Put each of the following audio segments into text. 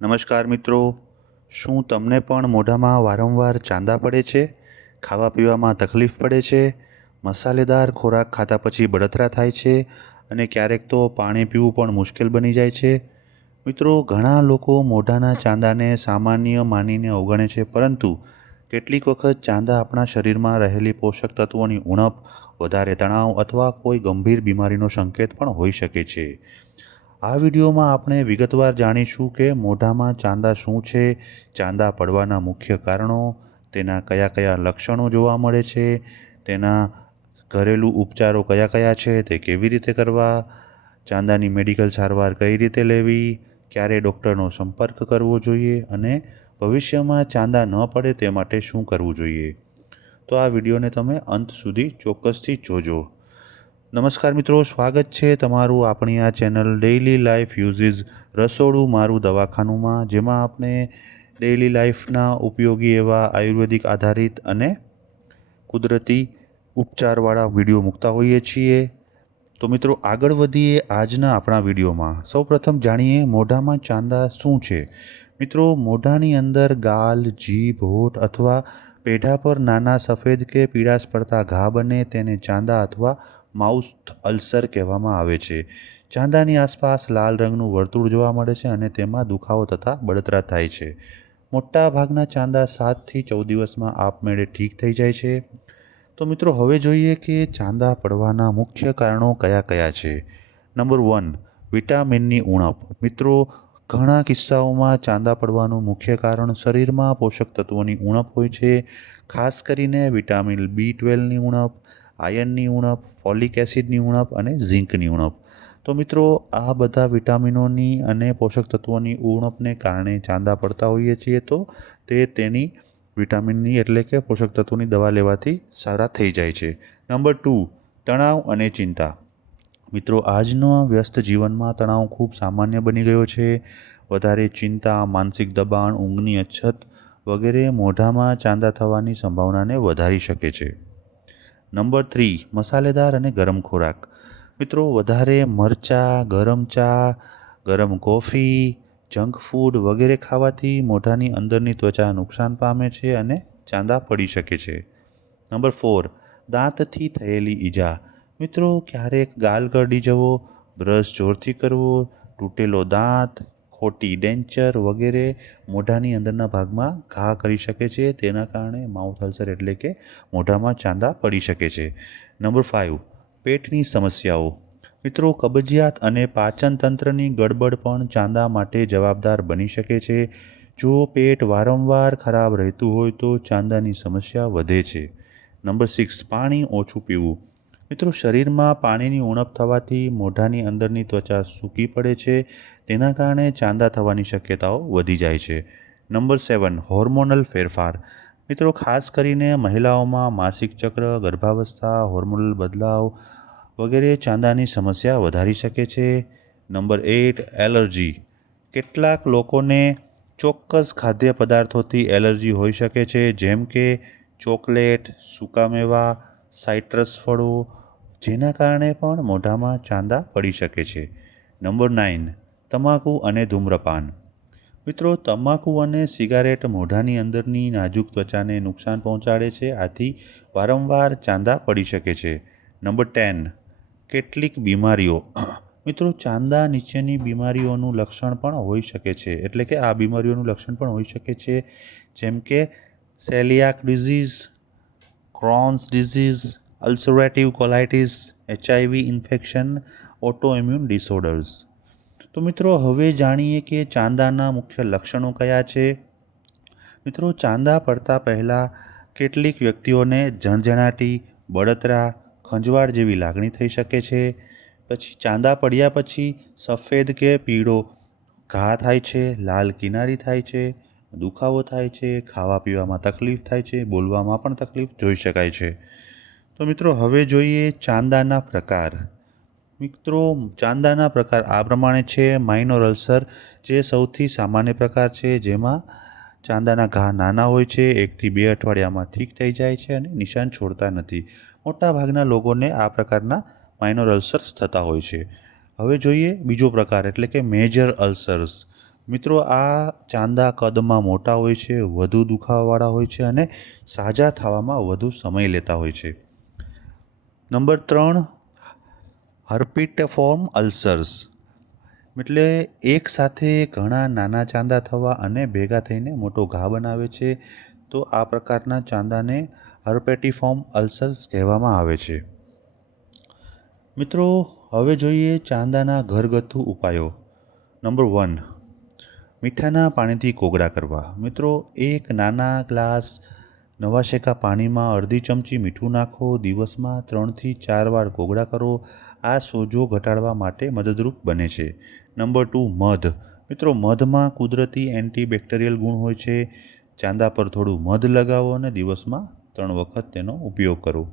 નમસ્કાર મિત્રો, શું તમને પણ મોઢામાં વારંવાર ચાંદા પડે છે? ખાવા પીવામાં તકલીફ પડે છે? મસાલેદાર ખોરાક ખાધા પછી બળતરા થાય છે અને ક્યારેક તો પાણી પીવું પણ મુશ્કેલ બની જાય છે? મિત્રો, ઘણા લોકો મોઢાના ચાંદાને સામાન્ય માનીને અવગણે છે, પરંતુ કેટલીક વખત ચાંદા આપણા શરીરમાં રહેલી પોષક તત્વોની ઉણપ, વધારે તણાવ અથવા કોઈ ગંભીર બીમારીનો સંકેત પણ હોઈ શકે છે. આ વિડીયોમાં આપણે વિગતવાર જાણીશું કે મોઢામાં ચાંદા શું છે, ચાંદા પડવાના મુખ્ય કારણો, તેના કયા કયા લક્ષણો જોવા મળે છે, તેના ઘરેલું ઉપચારો કયા કયા છે, તે કેવી રીતે કરવા, ચાંદાની મેડિકલ સારવાર કઈ રીતે લેવી, ક્યારે ડૉક્ટરનો સંપર્ક કરવો જોઈએ અને ભવિષ્યમાં ચાંદા ન પડે તે માટે શું કરવું જોઈએ. તો આ વિડીયોને તમે અંત સુધી ચોક્કસથી જોજો. નમસ્કાર મિત્રો, સ્વાગત છે તમારું આપણી આ ચેનલ ડેઇલી લાઈફ યુઝિસ રસોડું મારું દવાખાનુંમાં, જેમાં આપણે ડેઇલી લાઈફના ઉપયોગી એવા આયુર્વેદિક આધારિત અને કુદરતી ઉપચારવાળા વિડીયો મૂકતા હોઈએ છીએ. તો મિત્રો, આગળ વધીએ આજના આપણા વિડીયોમાં. સૌપ્રથમ જાણીએ મોઢામાં ચાંદા શું છે. મિત્રો, મોઢાની અંદર ગાલ, જીભ, હોઠ અથવા પેઢા પર નાના સફેદ કે પીળાશ પડતા ઘા બને તેને ચાંદા અથવા માઉથ અલ્સર કહેવામાં આવે છે. ચાંદાની આસપાસ લાલ રંગનું વર્તુળ જોવા મળે છે અને તેમાં દુખાવો તથા બળતરા થાય છે. મોટા ભાગના ચાંદા 7થી 14 દિવસમાં આપમેળે ઠીક થઈ જાય છે. તો મિત્રો, હવે જોઈએ કે ચાંદા પડવાના મુખ્ય કારણો કયા કયા છે. નંબર 1, વિટામિનની ઉણપ. મિત્રો, ઘણા કિસ્સાઓમાં ચાંદા પડવાનું મુખ્ય કારણ શરીરમાં પોષક તત્વોની ઉણપ હોય છે. ખાસ કરીને વિટામિન B12ની ઉણપ, આયર્નની ઉણપ, ફોલિક એસિડની ઉણપ અને ઝીંકની ઉણપ. તો મિત્રો, આ બધા વિટામિનોની અને પોષક તત્વોની ઉણપને કારણે ચાંદા પડતા હોઈએ છીએ, તો તેની વિટામિનની એટલે કે પોષક તત્વોની દવા લેવાથી સારા થઈ જાય છે. નંબર 2, તણાવ અને ચિંતા. મિત્રો, આજના વ્યસ્ત જીવનમાં તણાવ ખૂબ સામાન્ય બની ગયો છે. વધારે ચિંતા, માનસિક દબાણ, ઊંઘની અછત વગેરે મોઢામાં ચાંદા થવાની સંભાવનાને વધારી શકે છે. નંબર 3, મસાલેદાર અને ગરમ ખોરાક. મિત્રો, વધારે મરચાં, ગરમ ચા, ગરમ કોફી, જંક ફૂડ વગેરે ખાવાથી મોઢાની અંદરની ત્વચા નુકસાન પામે છે અને ચાંદા પડી શકે છે. નંબર 4, દાંતથી થયેલી ઈજા. મિત્રો, ક્યારેક ગાલ કરડી જવો, બ્રશ જોરથી કરવો, તૂટેલો દાંત, ખોટી ડેન્ચર વગેરે મોઢાની અંદરના ભાગમાં ઘા કરી શકે છે. તેના કારણે માઉથ અલ્સર એટલે કે મોઢામાં ચાંદા પડી શકે છે. નંબર 5, પેટની સમસ્યાઓ. મિત્રો, કબજિયાત અને પાચન તંત્રની ગડબડ પણ ચાંદા માટે જવાબદાર બની શકે છે. જો પેટ વારંવાર ખરાબ રહેતું હોય તો ચાંદાની સમસ્યા વધે છે. નંબર 6, પાણી ઓછું પીવું. મિત્રો, શરીરમાં પાણીની ઉણપ થવાથી મોઢાની અંદરની ત્વચા સૂકી પડે છે. તેના કારણે ચાંદા થવાની શક્યતાઓ વધી જાય છે. નંબર 7, હોર્મોનલ ફેરફાર. મિત્રો, ખાસ કરીને મહિલાઓમાં માસિક ચક્ર, ગર્ભાવસ્થા, હોર્મોનલ બદલાવ વગેરે ચાંદાની સમસ્યા વધારી શકે છે. Number 8, allergy. કેટલાક લોકોને ચોક્કસ ખાદ્ય પદાર્થોથી એલર્જી હોઈ શકે છે, જેમ કે ચોકલેટ, સૂકા મેવા, સાઇટ્રસ ફળો, જેના કારણે પણ મોઢામાં ચાંદા પડી શકે છે. નંબર 9, તમાકુ અને ધૂમ્રપાન. મિત્રો, તમાકુ અને સિગારેટ મોઢાની અંદરની નાજુક ત્વચાને નુકસાન પહોંચાડે છે, આથી વારંવાર ચાંદા પડી શકે છે. નંબર 10, કેટલીક બીમારીઓ. મિત્રો, ચાંદા નીચેની બીમારીઓનું લક્ષણ પણ હોઈ શકે છે, એટલે કે આ બીમારીઓનું લક્ષણ પણ હોઈ શકે છે, જેમ કે coeliac disease, Crohn's disease, ulcerative colitis, HIV infection, autoimmune disorders. તો મિત્રો, હવે જાણીએ કે ચાંદાના મુખ્ય લક્ષણો કયા છે. મિત્રો, ચાંદા પડતા પહેલાં કેટલીક વ્યક્તિઓને ઝણઝણાટી, બળતરા, ખંજવાળ જેવી લાગણી થઈ શકે છે. પછી ચાંદા પડ્યા પછી સફેદ કે પીળો ઘા થાય છે, લાલ કિનારી થાય છે, દુખાવો થાય છે, ખાવા પીવામાં તકલીફ થાય છે, બોલવામાં પણ તકલીફ જોઈ શકાય છે. તો મિત્રો, હવે જોઈએ ચાંદાના પ્રકાર. મિત્રો, ચાંદાના પ્રકાર આ પ્રમાણે છે. માઇનોર અલ્સર, જે સૌથી સામાન્ય પ્રકાર છે, જેમાં ચાંદાના ઘા નાના હોય છે, 1થી 2 અઠવાડિયામાં ઠીક થઈ જાય છે અને નિશાન છોડતા નથી. મોટાભાગના લોકોને આ પ્રકારના માઇનોર અલ્સર્સ થતા હોય છે. હવે જોઈએ બીજો પ્રકાર, એટલે કે મેજર અલ્સર્સ. મિત્રો આ ચાંદા કદમાં મોટા હોય છે, વધુ દુખાવાવાળા હોય છે અને સાજા થવામાં વધુ સમય લેતા હોય છે. નંબર 3, હર્પીટિફોર્મ અલ્સર્સ, એટલે એક સાથે ઘણા નાના ચાંદા થવા અને ભેગા થઈને મોટો ઘા બનાવે છે. તો આ પ્રકારના ચાંદાને હર્પેટિફોર્મ અલ્સર્સ કહેવામાં આવે છે. મિત્રો હવે જોઈએ ચાંદાના ઘરગથ્થુ ઉપાયો. નંબર 1, મીઠાના પાણીથી કોગળા કરવા. મિત્રો એક નાના ગ્લાસ નવા શેકા પાણીમાં અડધી ચમચી મીઠું નાખો. દિવસમાં 3થી 4 વાર કોગળા કરો. આ સોજો ઘટાડવા માટે મદદરૂપ બને છે. નંબર 2, મધ. મિત્રો મધમાં કુદરતી એન્ટીબેક્ટેરિયલ ગુણ હોય છે. ચાંદા પર થોડું મધ લગાવો અને દિવસમાં 3 વખત તેનો ઉપયોગ કરો.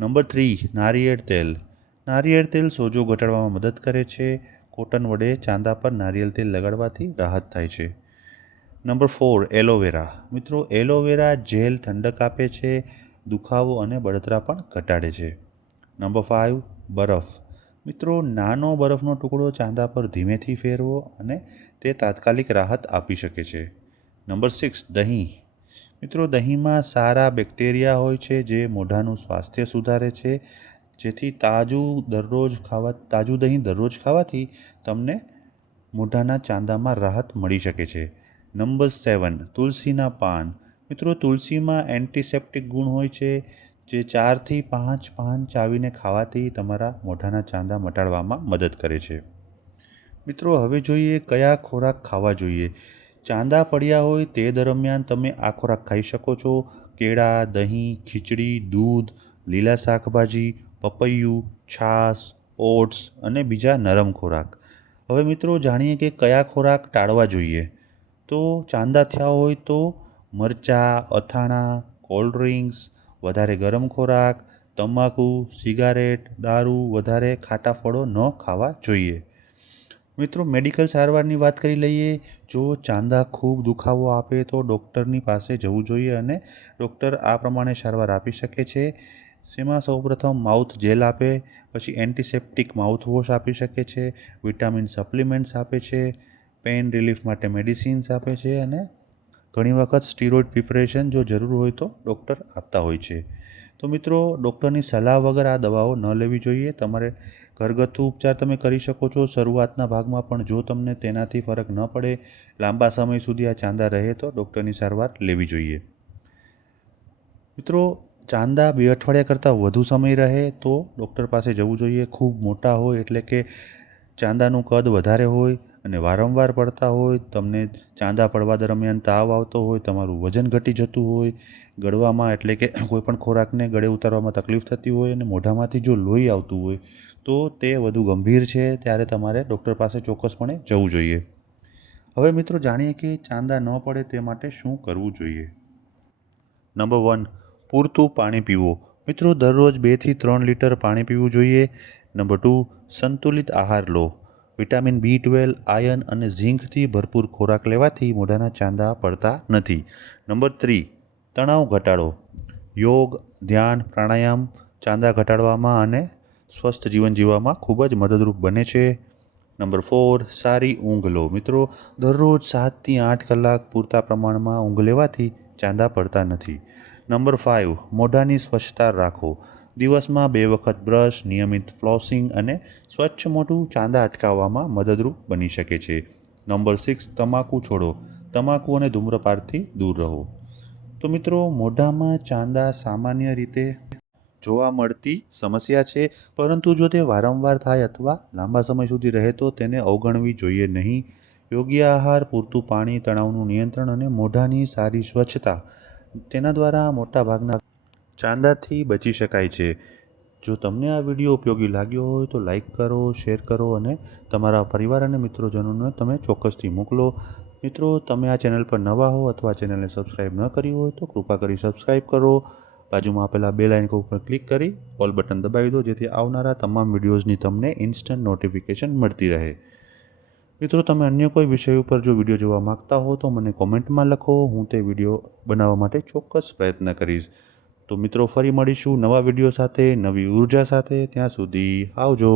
નંબર 3, નારિયેળ તેલ. નારિયેળ તેલ સોજો ઘટાડવામાં મદદ કરે છે. કોટન વડે ચાંદા પર નારિયેળ તેલ લગાડવાથી રાહત થાય છે. Number 4, aloe vera. મિત્રો એલોવેરા જેલ ઠંડક આપે છે, દુખાવો અને બળતરા પણ ઘટાડે છે. નંબર 5, બરફ. મિત્રો નાનો બરફનો ટુકડો ચાંદા પર ધીમેથી ફેરવો અને તે તાત્કાલિક રાહત આપી શકે છે. નંબર 6, દહીં. મિત્રો દહીંમાં સારા બેક્ટેરિયા હોય છે જે મોઢાનું સ્વાસ્થ્ય સુધારે છે. જેથી તાજું દહીં દરરોજ ખાવાથી તમને મોઢાના ચાંદામાં રાહત મળી શકે છે. નંબર 7, તુલસીના પાન. મિત્રો તુલસીમાં એન્ટિસેપ્ટિક ગુણ હોય છે જે 4થી 5 પાન ચાવીને ખાવાથી તમારા મોઢાના ચાંદા મટાડવામાં મદદ કરે છે. મિત્રો હવે જોઈએ કયા ખોરાક ખાવા જોઈએ. ચાંદા પડ્યા હોય તે દરમિયાન તમે આ ખોરાક ખાઈ શકો છો: કેળા, દહીં, ખીચડી, દૂધ, લીલા શાકભાજી, પપૈયું, છાશ, ઓટ્સ અને બીજા નરમ ખોરાક. હવે મિત્રો જાણીએ કે કયા ખોરાક ટાળવા જોઈએ. તો ચાંદા થયા હોય તો મરચાં, અથાણાં, કોલ્ડ ડ્રિંક્સ, વધારે ગરમ ખોરાક, તમાકુ, સિગારેટ, દારૂ, વધારે ખાટા ફળો ન ખાવા જોઈએ. મિત્રો મેડિકલ સારવારની વાત કરી લઈએ. જો ચાંદા ખૂબ દુખાવો આપે તો ડૉક્ટરની પાસે જવું જોઈએ અને ડૉક્ટર આ પ્રમાણે સારવાર આપી શકે છે. જેમાં સૌપ્રથમ માઉથ જેલ આપે, પછી એન્ટિસેપ્ટિક માઉથવોશ આપી શકે છે, વિટામિન સપ્લિમેન્ટ્સ આપે છે, પેઇન રિલીફ માટે મેડિસિન્સ આપે છે અને ઘણી વખત સ્ટીરોઇડ પ્રિપરેશન જો જરૂર હોય તો ડૉક્ટર આપતા હોય છે. તો મિત્રો ડૉક્ટરની સલાહ વગર આ દવાઓ ન લેવી જોઈએ. તમારે ઘરગથ્થુ ઉપચાર તમે કરી શકો છો શરૂઆતના ભાગમાં, પણ જો તમને તેનાથી ફરક ન પડે, લાંબા સમય સુધી આ ચાંદા રહે તો ડૉક્ટરની સારવાર લેવી જોઈએ. મિત્રો ચાંદા 2 અઠવાડિયા કરતાં વધુ સમય રહે તો ડૉક્ટર પાસે જવું જોઈએ. ખૂબ મોટા હોય એટલે કે ચાંદાનું કદ વધારે હોય અને વારંવાર પડતા હોય, તમને ચાંદા પડવા દરમિયાન તાવ આવતો હોય, તમારું વજન ઘટી જતું હોય, ગળવામાં એટલે કે કોઈપણ ખોરાકને ગળે ઉતારવામાં તકલીફ થતી હોય અને મોઢામાંથી જો લોહી આવતું હોય તો તે વધુ ગંભીર છે. ત્યારે તમારે ડૉક્ટર પાસે ચોક્કસપણે જવું જોઈએ. હવે મિત્રો જાણીએ કે ચાંદા ન પડે તે માટે શું કરવું જોઈએ. નંબર 1, પૂરતું પાણી પીવું. મિત્રો દરરોજ 2થી 3 લીટર પાણી પીવું જોઈએ. નંબર 2, સંતુલિત આહાર લો. વિટામિન B12, આયર્ન અને ઝીંકથી ભરપૂર ખોરાક લેવાથી મોઢાના ચાંદા પડતા નથી. નંબર 3, તણાવ ઘટાડો. યોગ, ધ્યાન, પ્રાણાયામ ચાંદા ઘટાડવામાં અને સ્વસ્થ જીવન જીવવામાં ખૂબ જ મદદરૂપ બને છે. નંબર 4, સારી ઊંઘ લો. મિત્રો દરરોજ 7થી 8 કલાક પૂરતા પ્રમાણમાં ઊંઘ લેવાથી ચાંદા પડતા નથી. નંબર 5, મોઢાની સ્વચ્છતા રાખો. દિવસમાં 2 વખત બ્રશ, નિયમિત ફ્લોસિંગ અને સ્વચ્છ મોઢું ચાંદા અટકાવવામાં મદદરૂપ બની શકે છે. નંબર 6, તમાકુ છોડો. તમાકુ અને ધૂમ્રપાનથી દૂર રહો. તો મિત્રો મોઢામાં ચાંદા સામાન્ય રીતે જોવા મળતી સમસ્યા છે, પરંતુ જો તે વારંવાર થાય અથવા લાંબા સમય સુધી રહે તો તેને અવગણવી જોઈએ નહીં. યોગ્ય આહાર, પૂરતું પાણી, તણાવનું નિયંત્રણ અને મોઢાની સારી સ્વચ્છતા, તેના દ્વારા મોટાભાગના ચાંદાથી બચી શકાય છે. જો તમને આ વિડીયો ઉપયોગી લાગ્યો હોય તો લાઈક કરો, શેર કરો અને તમારા પરિવાર અને મિત્રોજનોને તમે ચોક્કસથી મોકલો. મિત્રો તમે આ ચેનલ પર નવા હો અથવા ચેનલને સબસ્ક્રાઈબ ન કરી હોય તો કૃપા કરી સબસ્ક્રાઈબ કરો. બાજુમાં આપેલા બેલ આઇકન ઉપર ક્લિક કરી ઓલ બટન દબાવી દો, જેથી આવનારા તમામ વિડીયોઝની તમને ઇન્સ્ટન્ટ નોટિફિકેશન મળતી રહે. મિત્રો તમે અન્ય કોઈ વિષય ઉપર જો વિડીયો જોવા માગતા હો તો મને કોમેન્ટમાં લખો. હું તે વિડીયો બનાવવા માટે ચોક્કસ પ્રયત્ન કરીશ. તો મિત્રો ફરી મળીશું નવા વિડીયો સાથે, નવી ઉર્જા સાથે. ત્યાં સુધી આવજો.